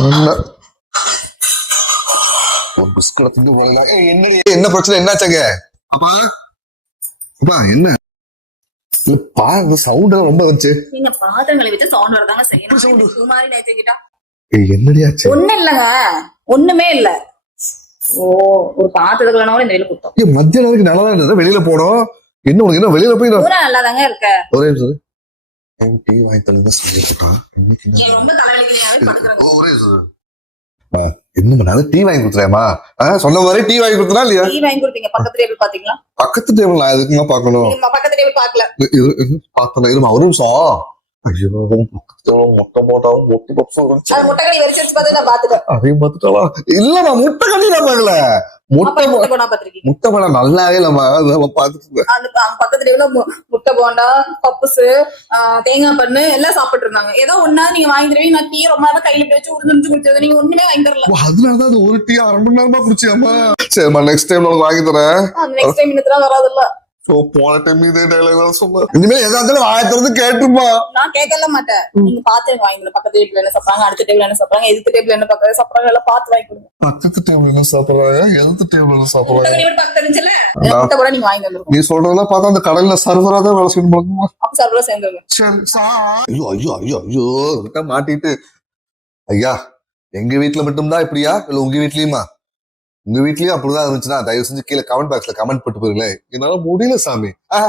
இல்ல. ஒரு பிஸ்கட் தின்னு போகலாம். ஏய், என்னடி, என்ன பிரச்சனை? என்னாச்சங்க? அப்பா. அப்பா என்ன? இல்ல பாருங்க சவுண்ட் ரொம்ப வச்சு நீங்க பாத்திரங்களை வச்சு சவுண்ட் வரதாங்க? செய்யணும் சுமாரி நேற்றுக்கிட்டா ஏய், என்னடியாச்சு ஒண்ணு இல்லங்க. ஒண்ணுமே இல்ல. ஓ ஒரு பாத்திரத்துக்குள்ளனாலும் இந்த வெளியில குத்தம். ஏய், மத்தியானம் வரைக்கும் நல்லா தான் இருந்தது. வெளியில போனோம். என்ன உனக்கு என்ன வெளியில போய் நல்லா தாங்க இருக்க. ஒரே நிமிஷம் என் டீ வாங்கி தரணும் சொல்லிட்டான் ஒரே டீ வாங்கி கொடுத்துறேமா சொன்ன மாதிரி டீ வாங்கி கொடுத்தனா இல்லையா? டீ வாங்கி கொடுத்தீங்க. பக்கத்து டேபிள் பாத்தீங்களா பக்கத்து டேபிள் நான் எதுக்குமா பார்க்கணும்? நீங்க பக்கத்து டேபிள் பாக்கல இது இது பார்த்தேன் இருமா ஒரு நிமிஷம். ஐயோ பக்கத்துல மொட்டை போட்டாவும் பப்ஸும் பார்த்து நான் பாத்துட்டேன் அதையும் பார்த்துட்டாளா? இல்ல நான் முட்டை நான் பார்க்கல. முட்டை முட்டை படம் நல்லாவே இல்லம்மா அதெல்லாம் பார்த்துட்டு அந்த அந்த பக்கத்து டேபிள்ல மு- முட்டை போண்டா பப்புஸ் தேங்காய் பண்ணு எல்லாம் சாப்பிட்டு இருந்தாங்க ஏதோ ஒன்னா நீங்க வாங்கி தருவீங்க நான் டீ ரொம்ப நேரம் கையில பிடிச்சு உருந்து குடிச்சது. நீங்க ஒண்ணுமே வாங்கி தரல. அதனாலதான் அது ஒரு டீ அரை மணி நேரமா குடிச்சியாமா சரிம்மா நெக்ஸ்ட் டைம் உனக்கு வாங்கி தரேன். நெக்ஸ்ட் டைம் இன்னத்துல வராதுல்ல. போன டைம் இதே டைலாக் தான் எதா இருந்தாலும் ஆயிரத்தி கேட்டுருப்பா நான் கேட்கல மாட்டேன். நீங்க பாத்து எனக்கு வாங்கி கொடுங்க. பக்கத்து டேபிள் என்ன சாப்பிடுறாங்க அடுத்த டேபிள் என்ன சாப்பிடுறாங்க எதிர்த்து டேபிள் என்ன பாக்க சாப்பிடுறாங்க எல்லாம் பாத்து வாங்கி கொடுங்க. பக்கத்து டேபிள் என்ன சாப்பிடுறாங்க எதிர்த்து டேபிள் என்ன சாப்பிடுறாங்க? நீ சொல்றதெல்லாம் பார்த்தா அந்த கடையில சர்வரா தான் வேலை செய்யணும் போலக்குமா அப்ப சர்வரா சேர்ந்துருங்க. ஐயோ ஐயோ ஐயோ ஐயோ கிட்ட மாட்டிட்டு. ஐயா எங்க வீட்ல மட்டும்தான் இப்படியா? இல்ல உங்க வீட்லயுமா? உங்க வீட்லயும் அப்படிதான் இருந்துச்சுன்னா தயவு செஞ்சு கீழே கமெண்ட் பாக்ஸ்ல கமெண்ட் போட்டு போயிருங்களேன் என்னால முடியல சாமி. ஆ,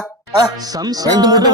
ரெண்டு முட்டை